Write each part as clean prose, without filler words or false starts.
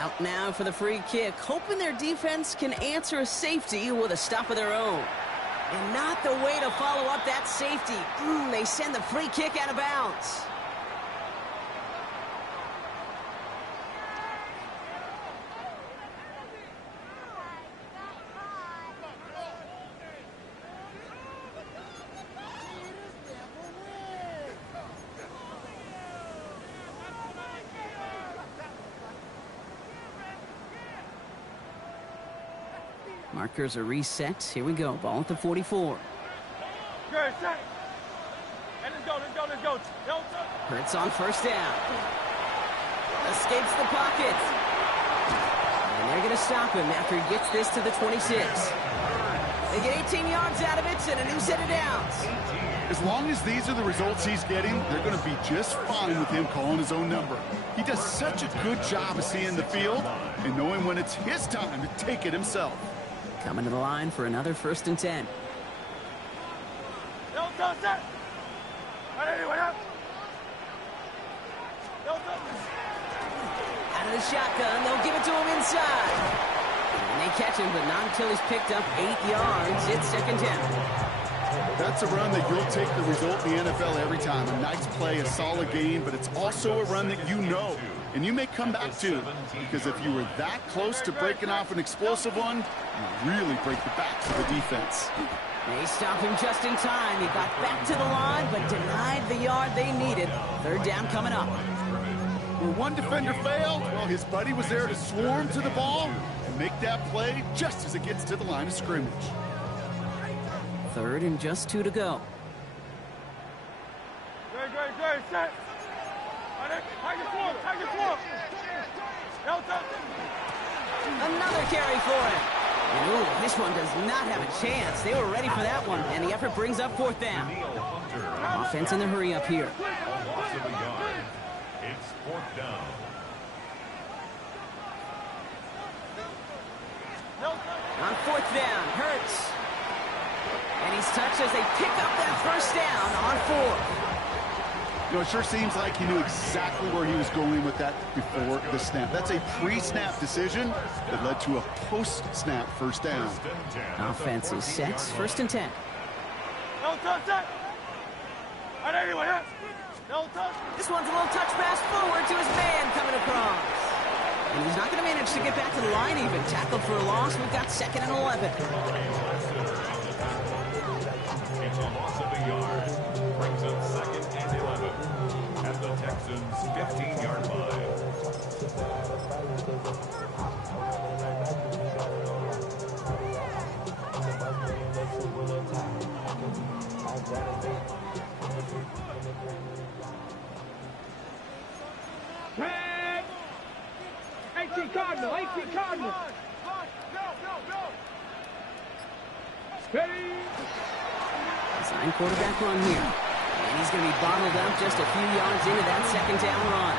Out now for the free kick, hoping their defense can answer a safety with a stop of their own. And not the way to follow up that safety. They send the free kick out of bounds. Markers are reset. Here we go. Ball at the 44. Good, set. And let's go. Hurts on first down. Escapes the pocket. And they're going to stop him after he gets this to the 26. They get 18 yards out of it and a new set of downs. As long as these are the results he's getting, they're going to be just fine with him calling his own number. He does such a good job of seeing the field and knowing when it's his time to take it himself. Coming to the line for another 1st and 10. Out of the shotgun, they'll give it to him inside. And they catch him, but not until he's picked up 8 yards. It's 2nd down. That's a run that you'll take the result in the NFL every time. A nice play, a solid game, but it's also a run that you know and you may come back to, because if you were that close to breaking off an explosive one, you really break the backs of the defense. They stop him just in time. He got back to the line, but denied the yard they needed. 3rd down coming up. Where one defender failed, well, his buddy was there to swarm to the ball and make that play just as it gets to the line of scrimmage. 3rd and just 2 to go. Great, set. Another carry for him. And ooh, this one does not have a chance. They were ready for that one, and the effort brings up 4th down. Offense in the hurry up here. It's 4th down. On 4th down, Hurts. And he's touched as they pick up that 1st down on 4th. You know, it sure seems like he knew exactly where he was going with that before the snap. That's a pre-snap decision that led to a post-snap 1st down. Offense is set. 1st and 10. This one's a little touch pass forward to his man coming across. And he's not going to manage to get back to the line even. Tackled for a loss. We've got 2nd and 11. It's a loss of a yard. Brings up 2nd and 11 at the Texans' 15-yard line. Cardinal. Ready. Design quarterback run here. And he's going to be bottled up just a few yards into that 2nd down run.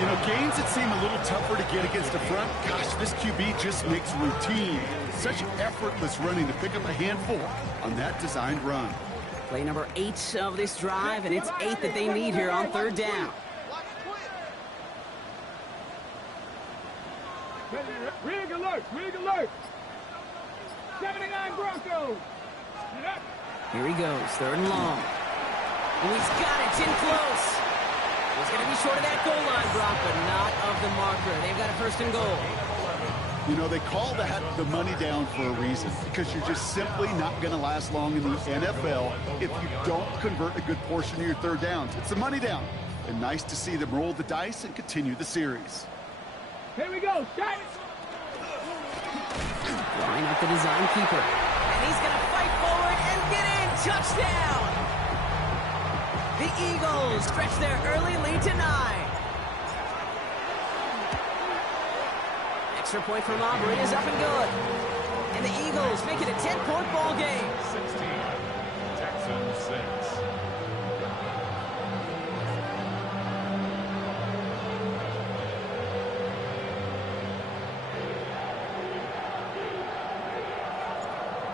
You know, games that seem a little tougher to get against the front, gosh, this QB just makes routine. Such effortless running to pick up a handful on that designed run. Play number 8 of this drive, and it's 8 that they need here on 3rd down. Rig alert. 79 Broncos. Here he goes, 3rd and long. And he's got it, it's in close. He's going to be short of that goal line, Brock, but not of the marker. They've got a 1st and goal. You know, they call that the money down for a reason, because you're just simply not going to last long in the NFL if you don't convert a good portion of your 3rd downs. It's the money down. And nice to see them roll the dice and continue the series. Here we go, shot it. Line up the design keeper. And he's going to fight forward and get in. Touchdown! The Eagles stretch their early lead to 9. Extra point from Aubrey is up and good. And the Eagles make it a 10-point ball game. 16, Texans 6.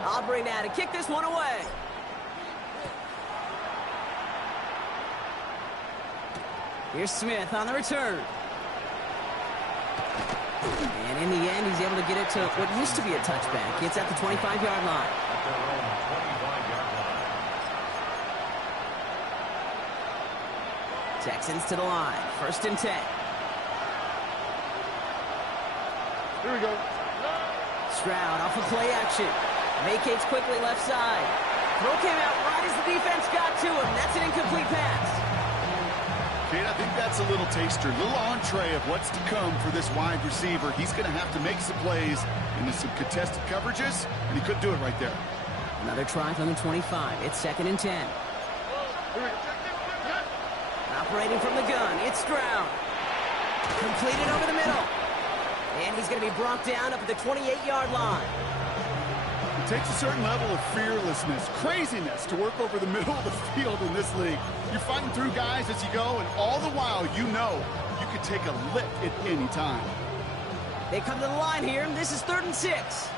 Aubrey now to kick this one away. Here's Smith on the return. And in the end, he's able to get it to what used to be a touchback. It's at the 25-yard line. At their own 25-yard line. Texans to the line. 1st and 10. Here we go. Stroud off of play action. Vacates quickly left side. Throw came out right as the defense got to him. That's an incomplete pass. Kate, I think that's a little taster, a little entree of what's to come for this wide receiver. He's going to have to make some plays into some contested coverages, and he couldn't do it right there. Another try from the 25. It's 2nd and 10. Operating from the gun, it's Stroud. Completed over the middle. And he's going to be brought down up at the 28-yard line. It takes a certain level of fearlessness, craziness to work over the middle of the field in this league. You're fighting through guys as you go, and all the while you know you could take a lick at any time. They come to the line here, and this is 3rd and 6.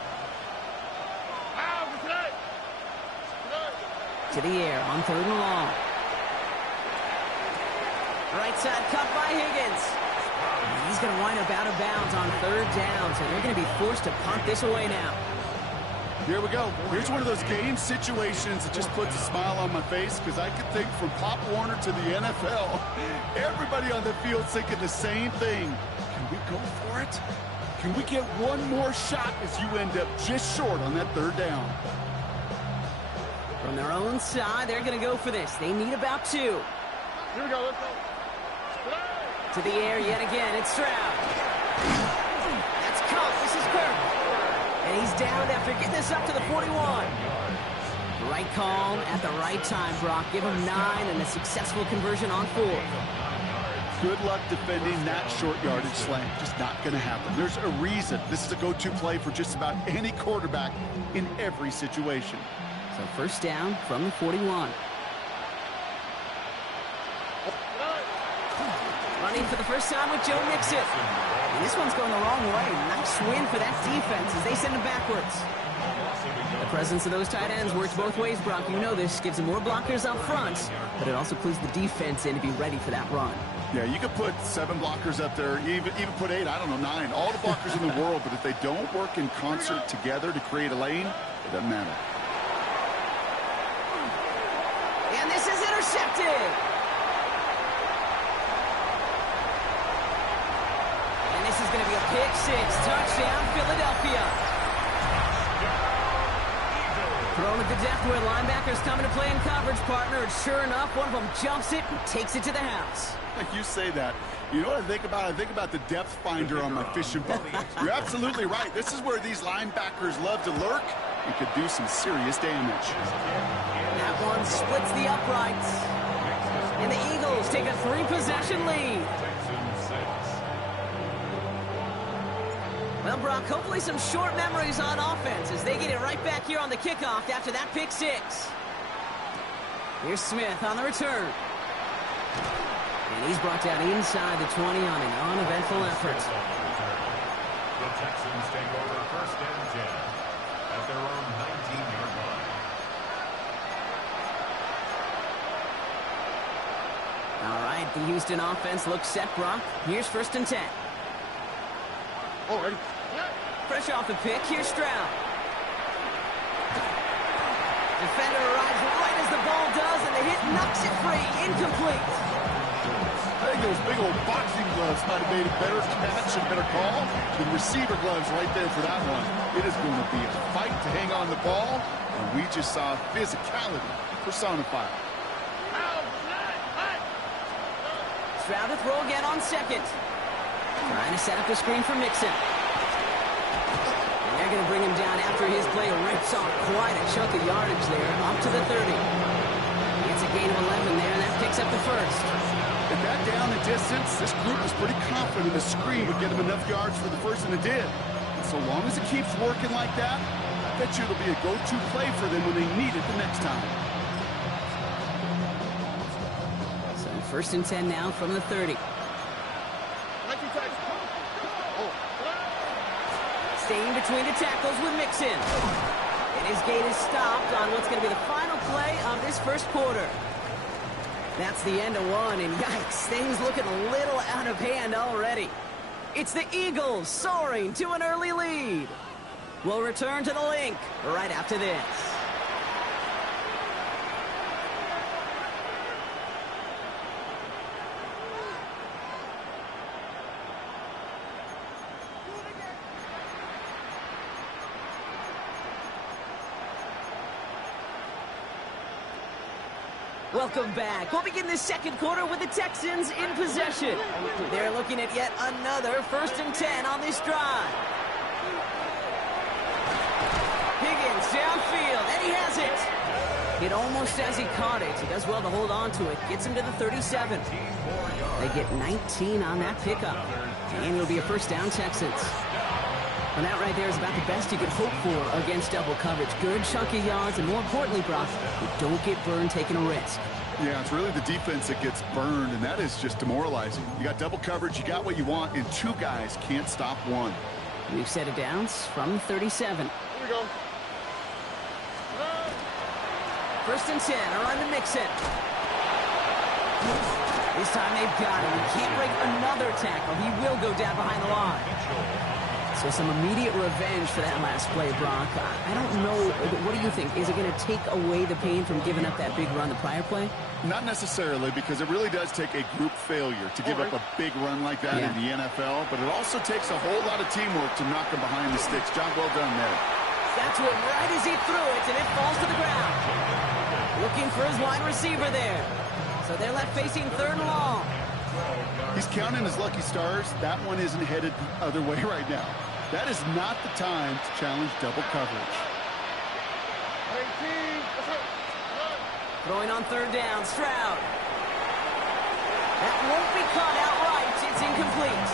To the air on 3rd and long. Right side cut by Higgins. He's going to wind up out of bounds on 3rd down, so they're going to be forced to punt this away now. Here we go. Here's one of those game situations that just puts a smile on my face, because I could think from Pop Warner to the NFL, everybody on the field thinking the same thing. Can we go for it? Can we get one more shot as you end up just short on that 3rd down? From their own side, they're going to go for this. They need about 2. Here we go. Let's go. To the air yet again. It's Stroud. That's caught. This is Kirk. And he's down after getting this up to the 41. Right call at the right time, Brock. Give him 9 and a successful conversion on 4th. Good luck defending that short yardage slant. Just not going to happen. There's a reason this is a go-to play for just about any quarterback in every situation. So 1st down from the 41. Running for the first time with Joe Mixon. And this one's going the wrong way. Nice win for that defense as they send him backwards. The presence of those tight ends works both ways, Brock. You know this. Gives them more blockers up front, but it also clues the defense in to be ready for that run. Yeah, you could put 7 blockers up there, even put 8, I don't know, 9. All the blockers in the world, but if they don't work in concert together to create a lane, it doesn't matter. And this is intercepted. And this is going to be a pick 6. Touchdown, Philadelphia. Thrown at the depth where linebackers coming to play in coverage, partner. And sure enough, one of them jumps it and takes it to the house. You say that. You know what I think about? I think about the depth finder on my fishing boat. You're absolutely right. This is where these linebackers love to lurk and could do some serious damage. That one splits the uprights. And the Eagles take a 3-possession lead. Well, Brock, hopefully some short memories on offense as they get it right back here on the kickoff after that pick 6. Here's Smith on the return. And he's brought down inside the 20 on an uneventful effort. The Texans take over 1st and 10 at their own 19-yard line. All right, the Houston offense looks set, Brock. Here's 1st and 10. Already. Fresh off the pick, here's Stroud. Defender arrives right as the ball does, and the hit knocks it free. Incomplete. I think those big old boxing gloves might have made a better catch and better call than receiver gloves right there for that one. It is going to be a fight to hang on the ball, and we just saw physicality personified. Stroud to throw again on 2nd. Trying to set up the screen for Mixon. And they're going to bring him down after his play rips off quite a chunk of yardage there, up to the 30. It's a gain of 11 there, and that picks up the 1st. At that down and distance, this group was pretty confident the screen would get them enough yards for the 1st, and it did. And so long as it keeps working like that, I bet you it'll be a go-to play for them when they need it the next time. So 1st and 10 now from the 30. Staying between the tackles with Mixon. And his gate is stopped on what's going to be the final play of this 1st quarter. That's the end of one, and yikes, things looking a little out of hand already. It's the Eagles soaring to an early lead. We'll return to the link right after this. Welcome back. We'll begin the second quarter with the Texans in possession. They're looking at yet another 1st and 10 on this drive. Higgins downfield, and he has it. It almost as he caught it. He does well to hold on to it. Gets him to the 37. They get 19 on that pickup. And it'll be a 1st down, Texans. And that right there is about the best you could hope for against double coverage. Good chunky yards, and more importantly, Brock, you don't get burned taking a risk. Yeah, it's really the defense that gets burned, and that is just demoralizing. You got double coverage, you got what you want, and 2 guys can't stop 1. We've set it down from 37. Here we go. 1st and 10, around the mix-in. This time they've got him. He can't break another tackle. He will go down behind the line. So some immediate revenge for that last play, Brock. I don't know. What do you think? Is it going to take away the pain from giving up that big run the prior play? Not necessarily, because it really does take a group failure to give up a big run like that in the NFL, but it also takes a whole lot of teamwork to knock them behind the sticks. Job well done there. That's what right as he threw it, and it falls to the ground. Looking for his wide receiver there. So they're left facing 3rd and long. He's counting his lucky stars. That one isn't headed the other way right now. That is not the time to challenge double coverage. Throwing on 3rd down, Stroud. That won't be caught outright. It's incomplete.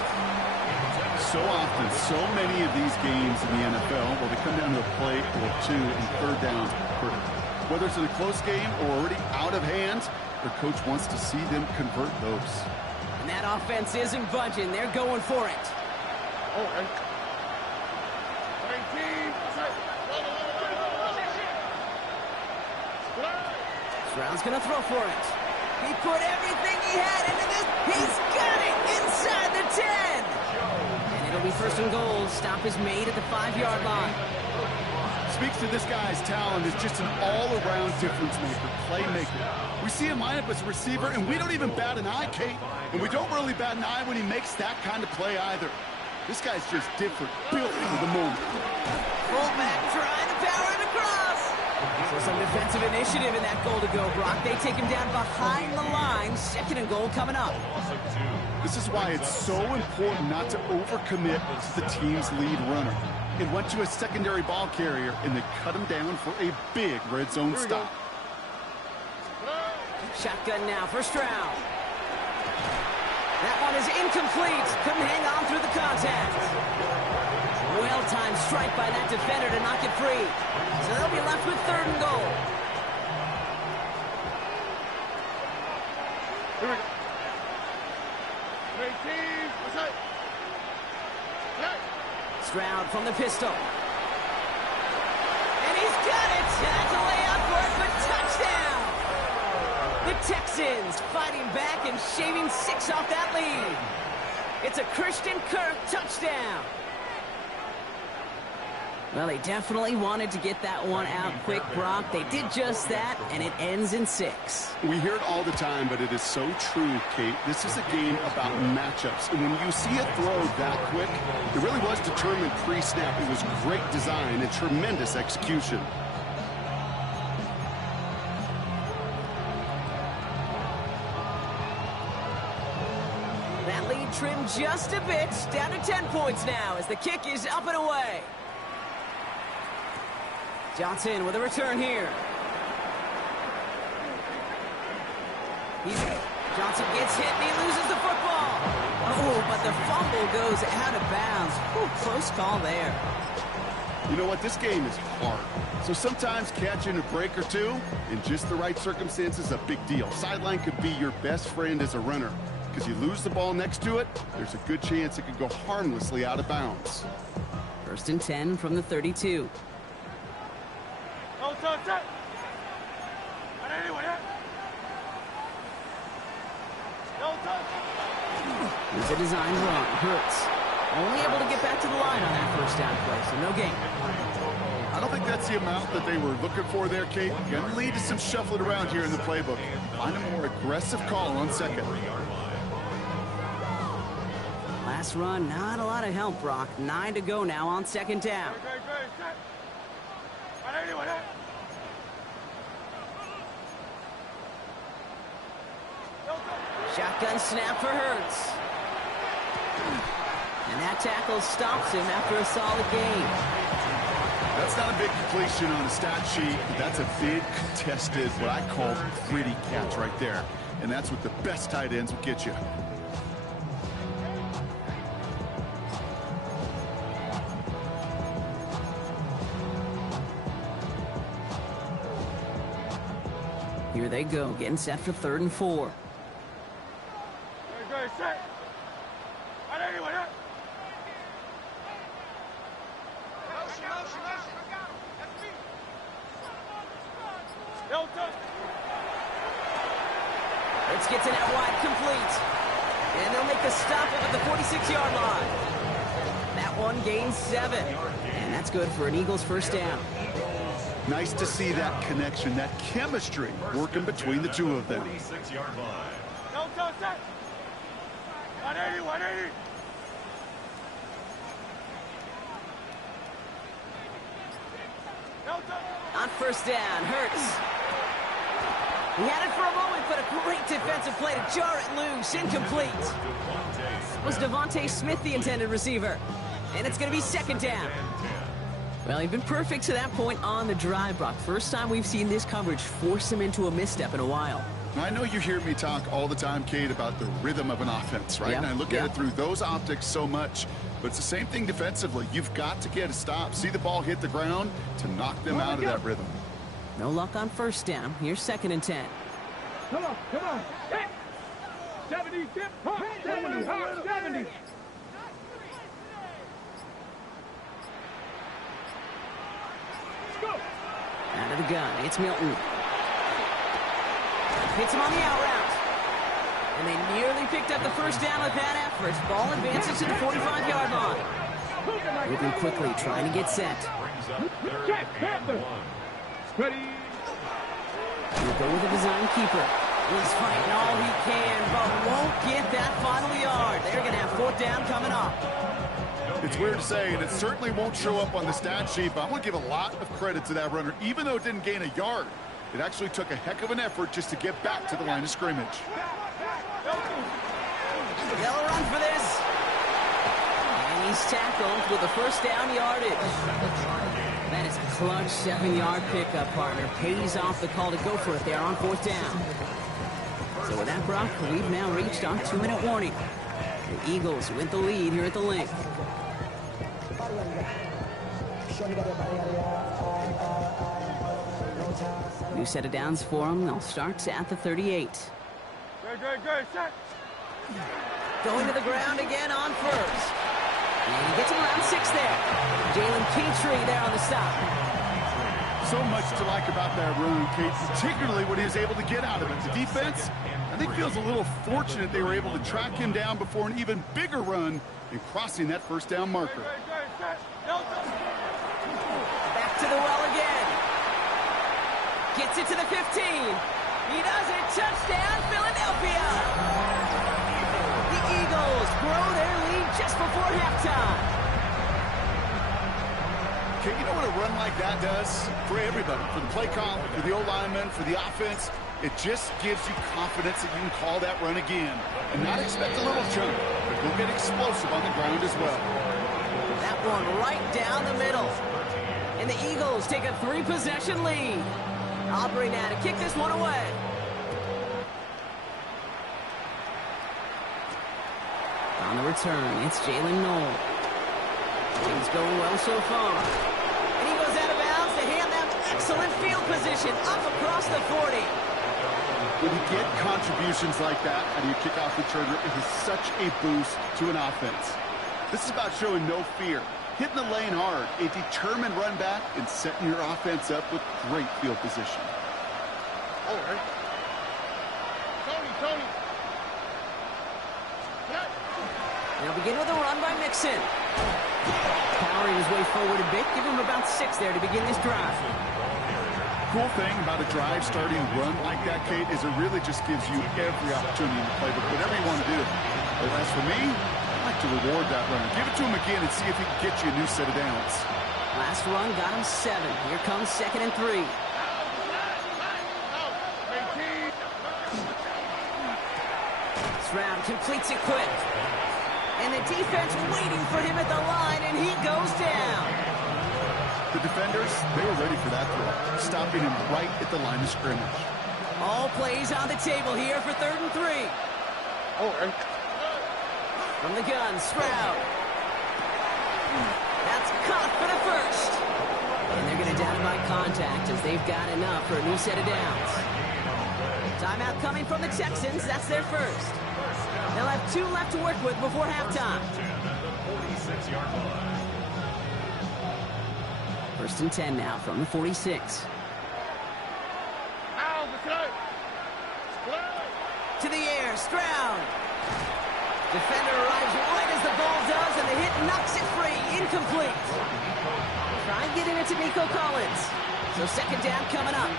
So often, so many of these games in the NFL, well, they come down to a play or 2 and 3rd downs. Whether it's in a close game or already out of hand, their coach wants to see them convert those. And that offense isn't budging. They're going for it. Stroud's going to throw for it. He put everything he had into this. He's got it inside the 10. And it'll be 1st and goal. Stop is made at the 5-yard line. Speaks to this guy's talent as just an all-around difference maker, playmaker. We see him line up as a receiver, and we don't even bat an eye, Kate. And we don't really bat an eye when he makes that kind of play either. This guy's just different, built for the moment. Fullback trying to power it across. So some defensive initiative in that goal to go, Brock. They take him down behind the line. 2nd and goal coming up. This is why it's so important not to overcommit to the team's lead runner. It went to a secondary ball carrier, and they cut him down for a big red zone stop. Shotgun now for Stroud. That one is incomplete. Couldn't hang on through the contact. Well-timed strike by that defender to knock it free. So they'll be left with 3rd and goal. Here we go. Stroud from the pistol. And he's got it. That's a layup for it, but touchdown. The Texans fighting back and shaving 6 off that lead. It's a Christian Kirk touchdown. Well, they definitely wanted to get that one out quick, Brock. They did just that, and it ends in 6. We hear it all the time, but it is so true, Kate. This is a game about matchups. And when you see a throw that quick, it really was determined pre-snap. It was great design and tremendous execution. That lead trimmed just a bit, down to 10 points now as the kick is up and away. Johnson with a return here. Johnson gets hit and he loses the football. Oh, but the fumble goes out of bounds. Ooh, close call there. You know what? This game is hard. So sometimes catching a break or 2 in just the right circumstances is a big deal. Sideline could be your best friend as a runner. Because you lose the ball next to it, there's a good chance it could go harmlessly out of bounds. 1st and 10 from the 32. Here's a design run. Hurts. Only able to get back to the line on that first down play, so no gain. I don't think that's the amount that they were looking for there, Kate. Going to lead to some shuffling around here in the playbook. Find a more aggressive call on second. Last run, not a lot of help, Brock. 9 to go now on second down. Shotgun snap for Hurts. And that tackle stops him after a solid gain. That's not a big completion on a stat sheet. That's a big contested, what I call gritty catch right there. And that's what the best tight ends will get you. Here they go, getting set for 3rd and 4. Hurts gets it out wide, complete. And they'll make the stop up at the 46-yard line. That one gains 7. And that's good for an Eagles first down. Nice to see that connection, that chemistry working between the two of them. 46-yard line. On first down, Hurts. He had it for a moment, but a great defensive play to jar it loose. Incomplete. It was Devontae Smith, the intended receiver. And it's going to be second down. Well, he'd been perfect to that point on the drive, Brock. First time we've seen this coverage force him into a misstep in a while. I know you hear me talk all the time, Kate, about the rhythm of an offense, right? Yeah. And I look at it through those optics so much. But it's the same thing defensively. You've got to get a stop, see the ball hit the ground to knock them out of that rhythm. No luck on first down. Here's 2nd and 10. Come on. 70, 70. Out of the gun, it's Milton. Hits him on the out route. And they nearly picked up the first down with that effort. Ball advances to the 45-yard line. Moving quickly, trying to get set. Ready. He'll go with a design keeper. He's fighting all he can, but won't get that final yard. They're going to have 4th down coming up. It's weird to say, and it certainly won't show up on the stat sheet, but I want to give a lot of credit to that runner. Even though it didn't gain a yard, it actually took a heck of an effort just to get back to the line of scrimmage. They'll run for this. And he's tackled with a first down yardage. That is a clutch 7-yard pickup, partner. Pays off the call to go for it there on 4th down. So with that, Brock, we've now reached our 2-minute warning. The Eagles with the lead here at the link. New set of downs for them. They'll start at the 38. Good. Set. Going to the ground again on first. And he gets him around 6 there. Jalen Petrie there on the stop. So much to like about that run, Kate, particularly what he was able to get out of it. The defense, I think, feels a little fortunate they were able to track him down before an even bigger run in crossing that first down marker. Back to the well again. Gets it to the 15. He does it. Touchdown, Philadelphia. The Eagles grow their lead just before halftime. Okay, you know what a run like that does for everybody, for the play call, for the O-lineman, for the offense? It just gives you confidence that you can call that run again and not expect a little chunk, but you'll get explosive on the ground as well. That one right down the middle. And the Eagles take a 3-possession lead. Aubrey now to kick this one away. On the return, it's Jalen Knoll. Things going well so far. And he goes out of bounds to hand them excellent field position up across the 40. When you get contributions like that out of your kickoff returner, it is such a boost to an offense. This is about showing no fear, hitting the lane hard, a determined run back, and setting your offense up with great field position. All right. Tony. They'll begin with a run by Mixon. Powering his way forward a bit. Give him about 6 there to begin this drive. Cool thing about a drive starting run like that, Kate, is it really just gives you every opportunity in the playbook, whatever you want to do. But as for me, I like to reward that runner. Give it to him again and see if he can get you a new set of downs. Last run got him 7. Here comes 2nd and 3. Stroud completes it quick. And the defense waiting for him at the line, and he goes down. The defenders, they were ready for that throw, stopping him right at the line of scrimmage. All plays on the table here for 3rd and 3. All right. From the gun, Stroud. That's caught for the first. And they're going to down it by contact as they've got enough for a new set of downs. Timeout coming from the Texans. That's their first. They'll have 2 left to work with before halftime. 46-yard line. 1st and 10 now from the 46. To the air, Stroud. Defender arrives right as the ball does, and the hit knocks it free. Incomplete. Try getting it to Nico Collins. So 2nd down coming up.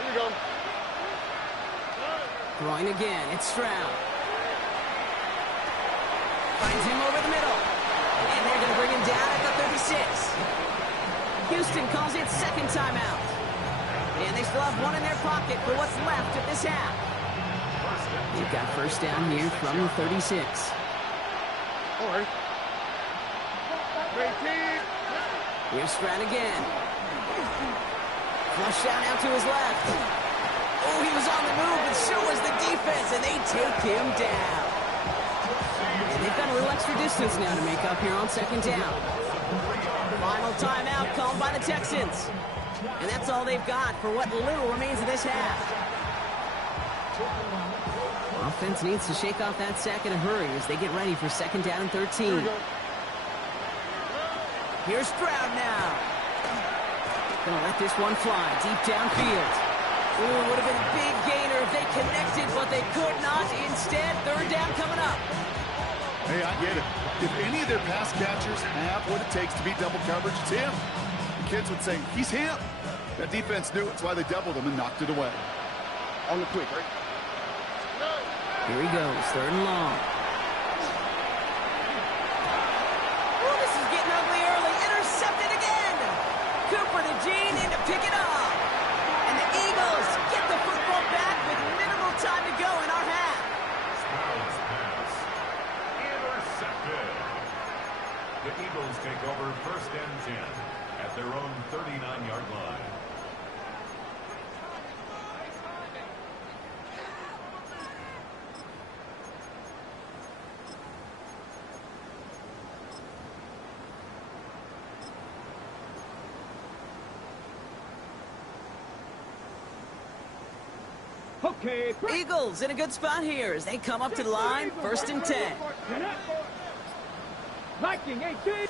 Here we go. Throwing again, it's Stroud. Finds him over the middle. And they're going to bring him down at the 36. Houston calls it 2nd timeout. And they still have 1 in their pocket for what's left of this half. They've got 1st down here from the 36. All right. Here's Stroud again. Flush down out to his left. Oh, he was on the move, and so was the defense, and they take him down. And they've got a little extra distance now to make up here on 2nd down. Final timeout called by the Texans. And that's all they've got for what little remains of this half. Offense needs to shake off that sack in a hurry as they get ready for 2nd down and 13. Here's Stroud now. Gonna let this one fly deep downfield. Ooh, would have been a big gainer if they connected, but they could not. Instead, 3rd down coming up. Hey, I get it. If any of their pass catchers have what it takes to beat double coverage, it's him. The kids would say, he's him. That defense knew it. That's why they doubled him and knocked it away. On the quick, right? Here he goes, 3rd and long. Oh, this is getting ugly early. Intercepted again. Cooper to Gene in to pick it up. And the Eagles get the football back with minimal time to go in our half. Stroud's pass. Intercepted. The Eagles take over 1st and 10 at their own 39-yard line. Okay. Eagles in a good spot here as they come up to the line, 1st and 10. Viking 18.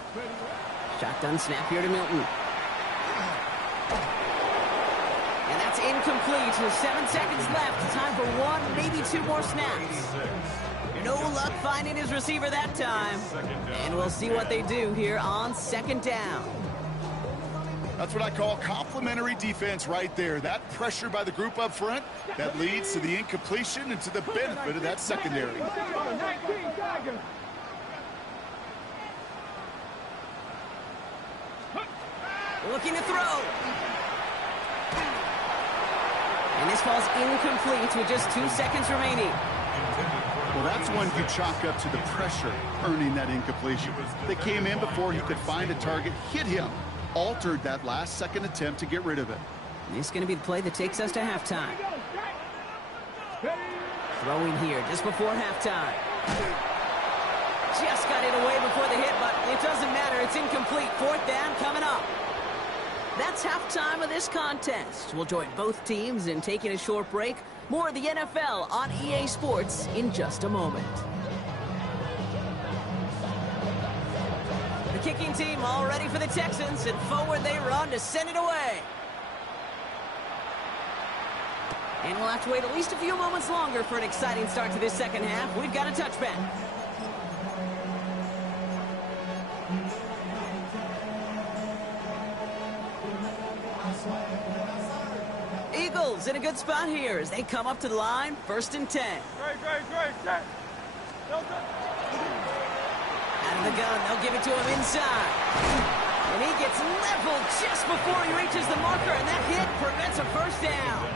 Shotgun snap here to Milton. And that's incomplete with 7 seconds left. Time for 1, maybe 2 more snaps. No luck finding his receiver that time. And we'll see what they do here on 2nd down. That's what I call complimentary defense right there. That pressure by the group up front, that leads to the incompletion and to the benefit of that secondary. Looking to throw. And this ball's incomplete with just 2 seconds remaining. Well, that's one you chalk up to the pressure earning that incompletion. They came in before he could find a target, hit him, altered that last second attempt to get rid of it. And this is going to be the play that takes us to halftime. Throwing here just before halftime. Just got it away before the hit, but it doesn't matter. It's incomplete. 4th down coming up. That's halftime of this contest. We'll join both teams in taking a short break. More of the NFL on EA Sports in just a moment. The kicking team all ready for the Texans, and forward they run to send it away. And we'll have to wait at least a few moments longer for an exciting start to this second half. We've got a touchback. Eagles in a good spot here as they come up to the line, 1st and 10. Great, set. Out of the gun, they'll give it to him inside. And he gets leveled just before he reaches the marker, and that hit prevents a first down.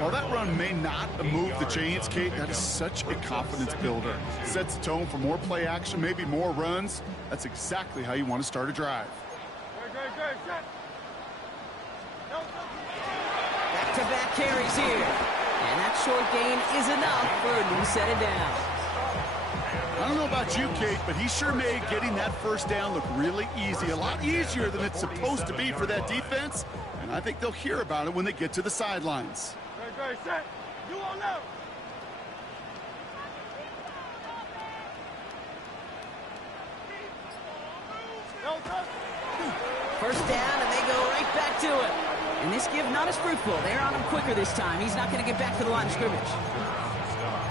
While that run may not move the chains, Kate, that is such a confidence builder. Sets the tone for more play action, maybe more runs. That's exactly how you want to start a drive. Great, set. Back-to-back carries here. And that short gain is enough for a new set of downs. I don't know about you, Kate, but he sure made getting that first down look really easy. A lot easier than it's supposed to be for that defense. And I think they'll hear about it when they get to the sidelines. Great, set. You all know. First down, and they go right back to it. And this give not as fruitful. They're on him quicker this time. He's not going to get back to the line of scrimmage.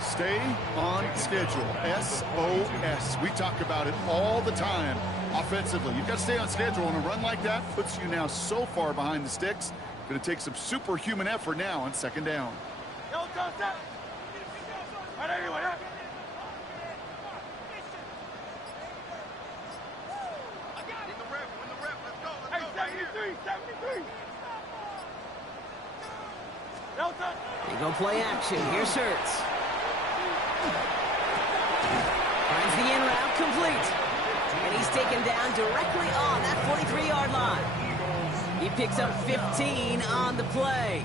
Stay on schedule. SOS. We talk about it all the time offensively. You've got to stay on schedule, and a run like that puts you now so far behind the sticks. Going to take some superhuman effort now on 2nd down. They go play action. Here's Hurts. Finds the in route complete. And he's taken down directly on that 43-yard line. He picks up 15 on the play.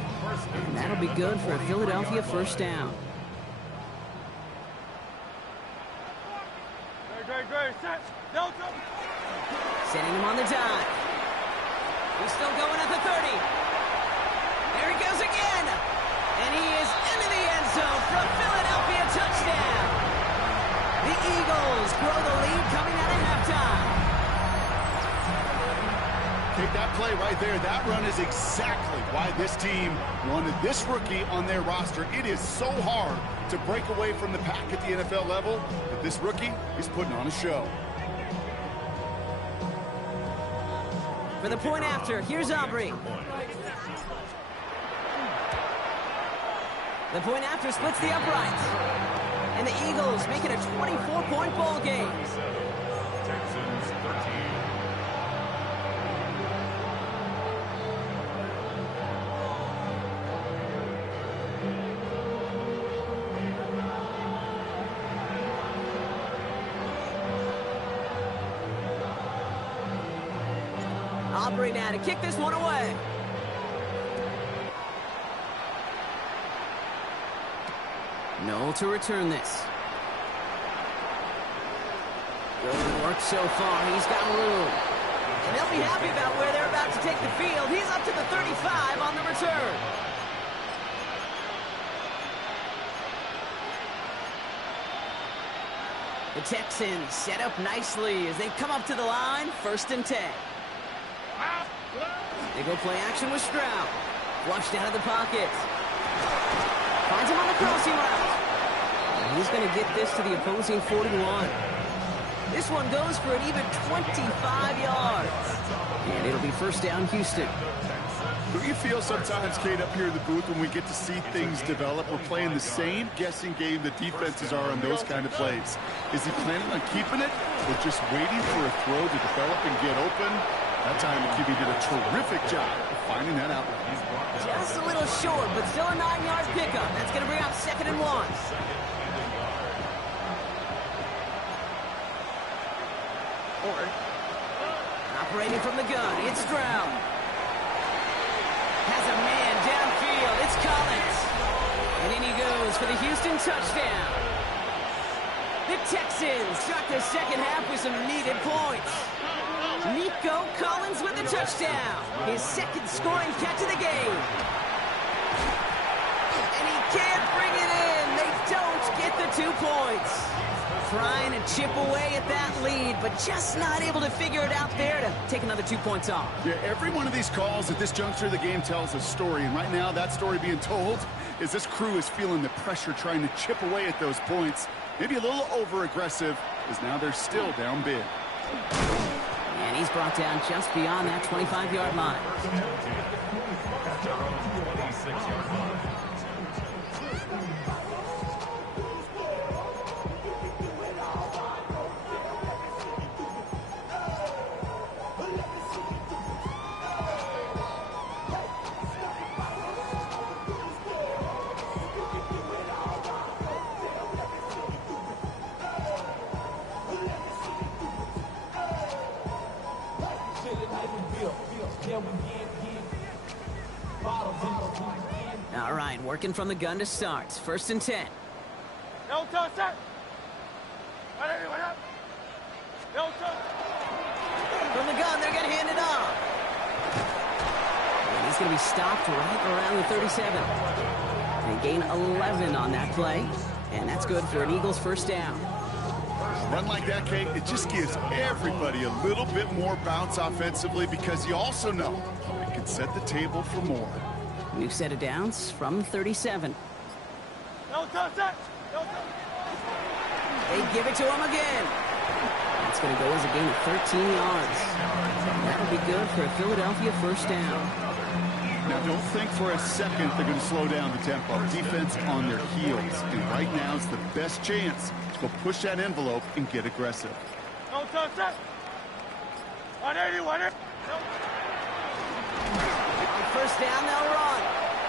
And that'll be good for a Philadelphia first down. Great, set. Delta. Sending him on the dive. He's still going at the 30. There he goes again. And he is into the end zone for a Philadelphia touchdown. The Eagles grow the lead coming out of halftime. Take that play right there. That run is exactly why this team wanted this rookie on their roster. It is so hard to break away from the pack at the NFL level, but this rookie is putting on a show. For the point after, here's Aubrey. The point after splits the uprights. And the Eagles make it a 24-point ball game. Texans 13. Aubrey now to kick this one away. Noel to return this. Good work so far. He's got room. And they'll be happy about where they're about to take the field. He's up to the 35 on the return. The Texans set up nicely as they come up to the line, 1st and 10. They go play action with Stroud. Flushed out of the pocket. Finds him on the crossing route. And he's going to get this to the opposing 41. This one goes for an even 25 yards. And it'll be 1st down, Houston. Do you feel sometimes, Kate, up here in the booth when we get to see things develop, we're playing the same guessing game the defenses are on those kind of plays? Is he planning on keeping it or just waiting for a throw to develop and get open? That time the QB did a terrific job of finding that out. Just a little short, but still a 9-yard pickup. That's going to bring up 2nd and 1. Operating from the gun, it's Stroud. Has a man downfield, it's Collins. And in he goes for the Houston touchdown. The Texans start the second half with some needed points. Nico Collins with the touchdown. His 2nd scoring catch of the game. And he can't bring it in. They don't get the 2 points. trying to chip away at that lead, but just not able to figure it out there to take another 2 points off. Yeah, every one of these calls at this juncture of the game tells a story, and right now that story being told is this crew is feeling the pressure trying to chip away at those points. Maybe a little over-aggressive, as now they're still down big. And he's brought down just beyond that 25-yard line. At their own 26-yard line. All right, working from the gun to start. 1st and 10. Delta set. Right, everyone up. Delta. From the gun, they're going to hand it off. And he's going to be stopped right around the 37. They gain 11 on that play, and that's good for an Eagles 1st down. A run like that, Kate, it just gives everybody a little bit more bounce offensively because you also know it can set the table for more. New set of downs from 37. Delta set. Delta. They give it to him again. That's going to go as a gain of 13 yards. That'll be good for a Philadelphia 1st down. Now, don't think for a second they're going to slow down the tempo. Defense on their heels. And right now is the best chance to go push that envelope and get aggressive. Delta set. 180, 180. On 1st down, they'll run.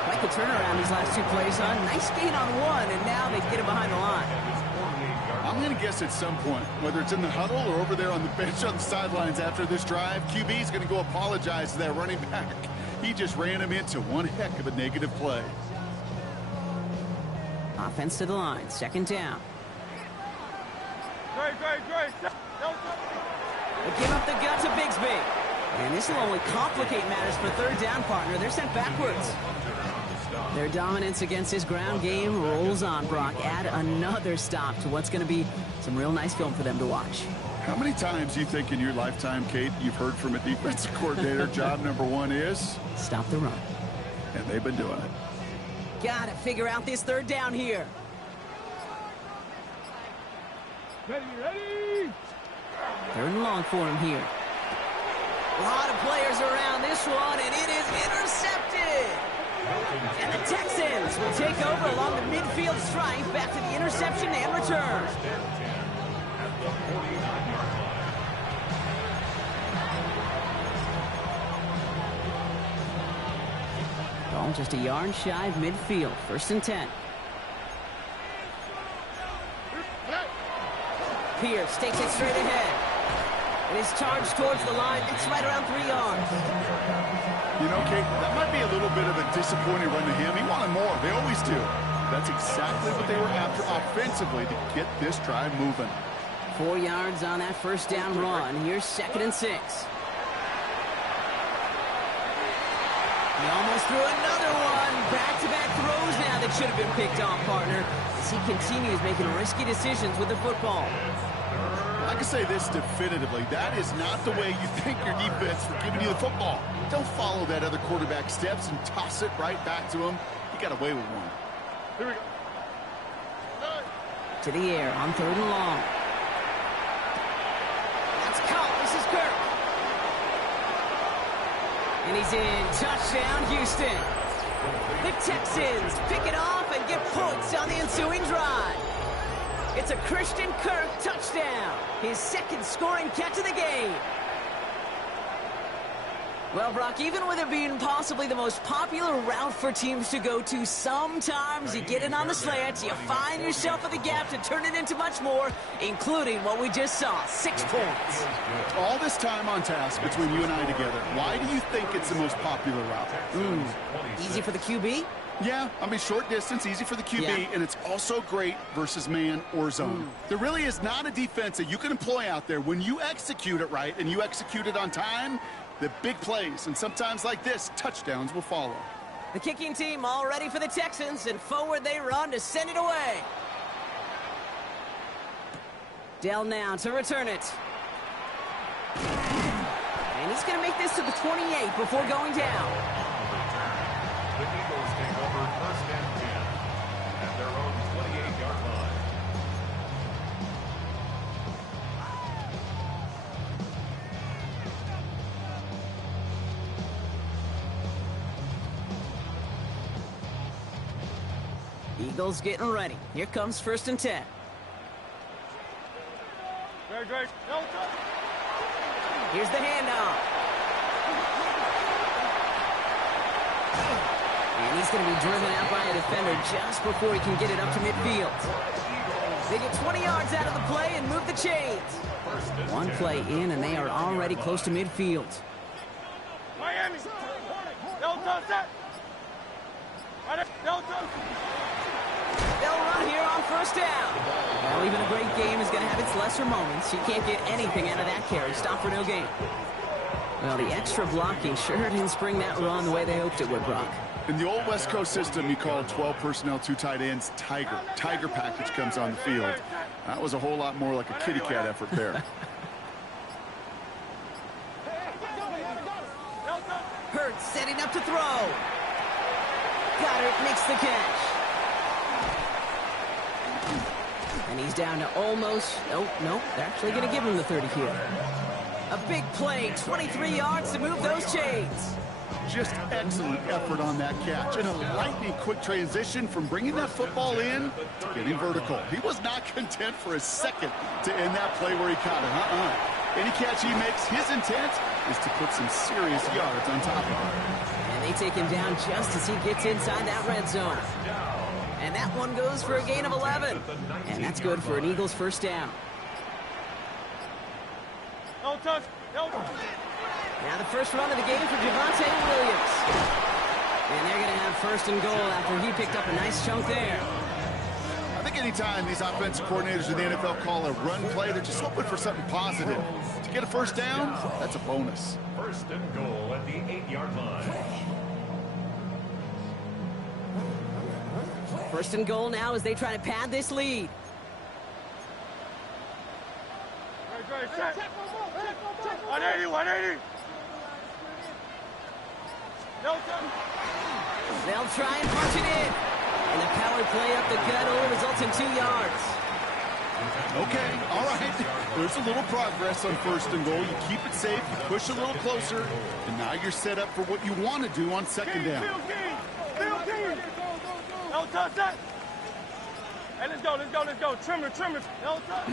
Quite the turnaround these last 2 plays, son. Nice gain on 1, and now they get him behind the line. I'm going to guess at some point, whether it's in the huddle or over there on the bench on the sidelines after this drive, QB is going to go apologize to that running back. He just ran him into one heck of a negative play. Offense to the line. 2nd down. Great. Delta. They give up the gun to Bigsby. And this will only complicate matters for 3rd down, partner. They're sent backwards. Their dominance against this ground game rolls on, Brock. Add another stop to what's going to be some real nice film for them to watch. How many times do you think in your lifetime, Kate, you've heard from a defensive coordinator, job number 1 is? Stop the run. And they've been doing it. Got to figure out this 3rd down here. Ready. 3rd and long for him here. A lot of players around this one, and it is intercepted. And the Texans will take over along the midfield stripe after the interception and return. At the 49-yard line. Ball just a yard shy of midfield. 1st and 10. Pierce takes it straight ahead. And is charged towards the line. It's right around 3 yards. You know, Kate, that might be a little bit of a disappointing run to him. He wanted more. They always do. That's exactly what they were after offensively to get this drive moving. 4 yards on that 1st down run. Here's 2nd and 6. He almost threw another one. Back-to-back throws now that should have been picked off, partner, as he continues making risky decisions with the football. I can say this definitively. That is not the way you think your defense for giving you the football. Don't follow that other quarterback steps and toss it right back to him. He got away with one. Here we go. To the air on 3rd and long. That's caught. This is Kirk. And he's in. Touchdown, Houston. The Texans pick it off and get points on the ensuing drive. It's a Christian Kirk touchdown. His 2nd scoring catch of the game. Well, Brock, even with it being possibly the most popular route for teams to go to, sometimes you get it on the slant, you find yourself at the gap to turn it into much more, including what we just saw, 6 points. All this time on task between you and I together, why do you think it's the most popular route? Easy for the QB? Yeah, I mean, short distance, easy for the QB, and it's also great versus man or zone. There really is not a defense that you can employ out there when you execute it right and you execute it on time, the big plays, and sometimes like this, touchdowns will follow. The kicking team all ready for the Texans, and forward they run to send it away. Dell now to return it. And he's going to make this to the 28 before going down. The Eagles take over first and 10 at their own 28-yard line. Eagles getting ready. Here comes first and 10. Great, great. No touch. Here's the handoff. And he's going to be driven out by a defender just before he can get it up to midfield. They get 20 yards out of the play and move the chains. One play in, and they are already close to midfield. Miami. No touch that. No touch. They'll run here on first down. Well, even a great game is going to have its lesser moments. You can't get anything out of that carry. Stop for no gain. Well, the extra blocking sure didn't spring that run the way they hoped it would, Brock. In the old West Coast system, you called 12 personnel, 2 tight ends, Tiger. Tiger package comes on the field. That was a whole lot more like a kitty cat effort there. Hurts setting up to throw. Goddard makes the catch. And he's down to almost, nope, they're actually going to give him the 30 here. A big play, 23 yards to move those chains. Just excellent effort on that catch. And a lightning quick transition from bringing that football in to getting vertical. He was not content for a second to end that play where he caught it. Any catch he makes, his intent is to put some serious yards on top of it. And they take him down just as he gets inside that red zone. And that one goes for a gain of 11. And that's good for an Eagles first down. No touch. No touch. Now the first run of the game for Javonte Williams. And they're going to have first and goal after he picked up a nice chunk there. I think anytime these offensive coordinators in the NFL call a run play, they're just hoping for something positive. To get a first down, that's a bonus. First and goal at the 8-yard line. First and goal now as they try to pad this lead. Great, great. 180, 180. No touch. They'll try and punch it in. And the power play up the gut only results in 2 yards. Okay, all right. There's a little progress on first and goal. You keep it safe, you push a little closer, and now you're set up for what you want to do on second down. No touch that. Hey, let's go. Trimmer. No touch.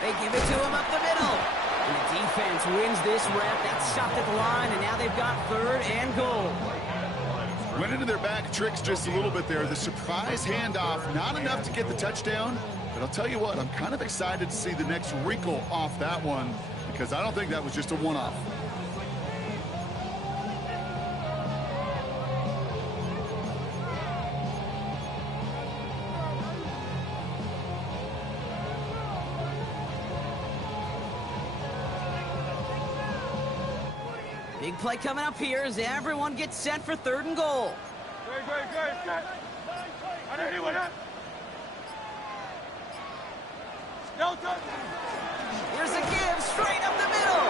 They give it to him up the middle. And the defense wins this rep. That's stopped at the line, and now they've got third and goal. Went into their back tricks just a little bit there. The surprise handoff, not enough to get the touchdown. But I'll tell you what, I'm kind of excited to see the next wrinkle off that one because I don't think that was just a one-off. Big play coming up here as everyone gets set for third and goal. Great. Set. 180, 180. No touch. Here's a give straight up the middle.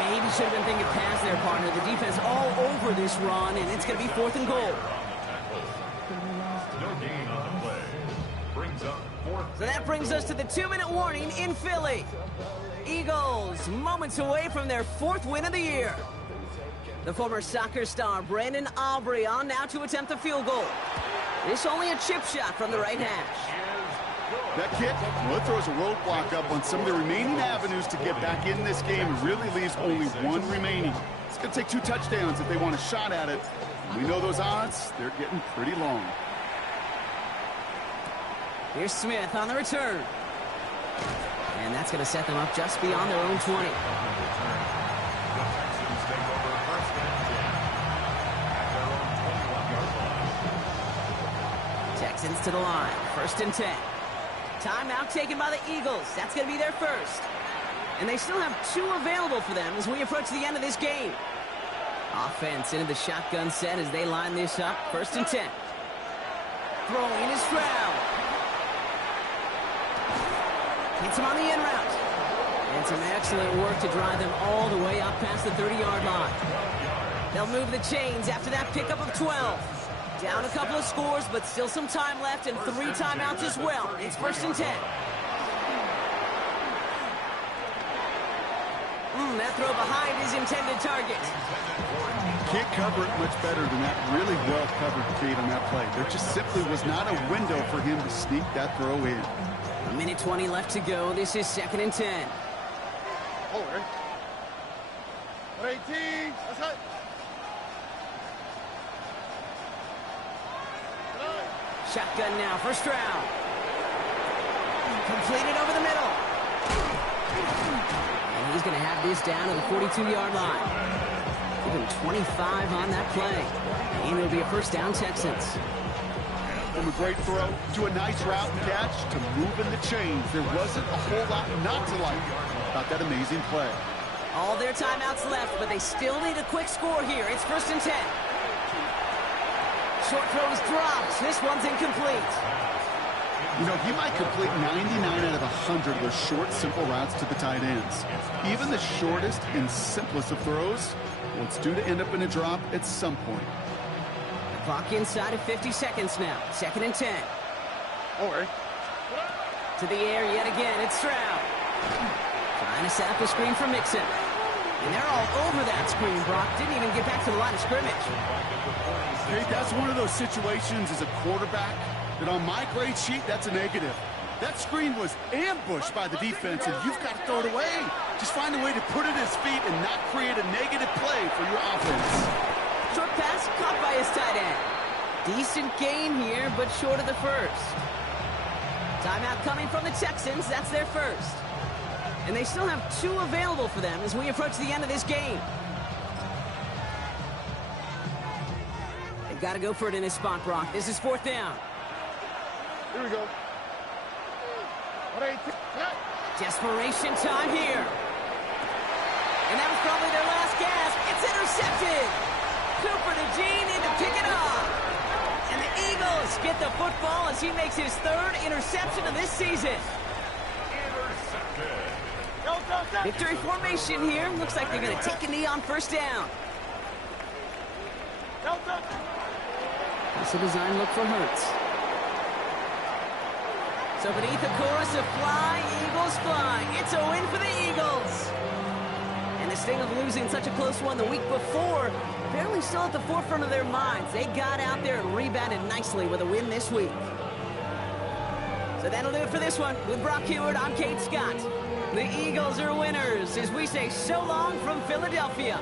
Maybe should have been thinking pass there, partner. The defense all over this run, and it's going to be fourth and goal. No gain on the play. Brings up fourth. So that brings us to the 2-minute warning in Philly. Eagles moments away from their 4th win of the year. The former soccer star Brandon Aubrey on now to attempt the field goal. This only a chip shot from the right hash. That kick, well, it throws a roadblock up on some of the remaining avenues to get back in this game and really leaves only one remaining. It's going to take 2 touchdowns if they want a shot at it. We know those odds, they're getting pretty long. Here's Smith on the return. And that's going to set them up just beyond their own 20. Texans to the line. First and 10. Timeout taken by the Eagles. That's going to be their first. And they still have 2 available for them as we approach the end of this game. Offense into the shotgun set as they line this up. First and 10. Throwing is Stroud. Hits him on the in route. And some excellent work to drive them all the way up past the 30-yard line. They'll move the chains after that pickup of 12. Down a couple of scores, but still some time left and 3 timeouts as well. It's 1st and 10. That throw behind his intended target. Can't cover it much better than that really well-covered feed on that play. There just simply was not a window for him to sneak that throw in. 1:20 left to go. This is 2nd and 10. Over. 18. That's it. Shotgun now, first round. Completed over the middle. And he's going to have this down to the 42-yard line. Give him 25 on that play. And it'll be a 1st down, Texans. From a great throw to a nice route and catch to moving the chains. There wasn't a whole lot not to like about that amazing play. All their timeouts left, but they still need a quick score here. It's 1st and 10. Short throw is dropped. This one's incomplete. You know, he might complete 99 out of 100 of those short, simple routes to the tight ends. Even the shortest and simplest of throws what's due to end up in a drop at some point. Clock inside of 50 seconds now. 2nd and 10. Over. To the air yet again. It's Stroud. Trying to set up a screen for Mixon. And they're all over that screen, Brock. Didn't even get back to the line of scrimmage. Hey, that's one of those situations as a quarterback that on my grade sheet, that's a negative. That screen was ambushed by the defense, and you've got to throw it away. Just find a way to put it at his feet and not create a negative play for your offense. Short pass caught by his tight end. Decent gain here, but short of the first. Timeout coming from the Texans. That's their first. And they still have 2 available for them as we approach the end of this game. They've got to go for it in this spot, Brock. This is 4th down. Here we go. Desperation time here. And that was probably their last gasp. It's intercepted. Cooper to Jean in to pick it up. And the Eagles get the football as he makes his 3rd interception of this season. Victory formation here. Looks like they're going to take a knee on 1st down. That's a design look for Hurts. So beneath the chorus of fly, Eagles fly. It's a win for the Eagles. And the sting of losing such a close one the week before, apparently still at the forefront of their minds. They got out there and rebounded nicely with a win this week. So that'll do it for this one. With Brock Hewitt, I'm Kate Scott. The Eagles are winners as we say so long from Philadelphia.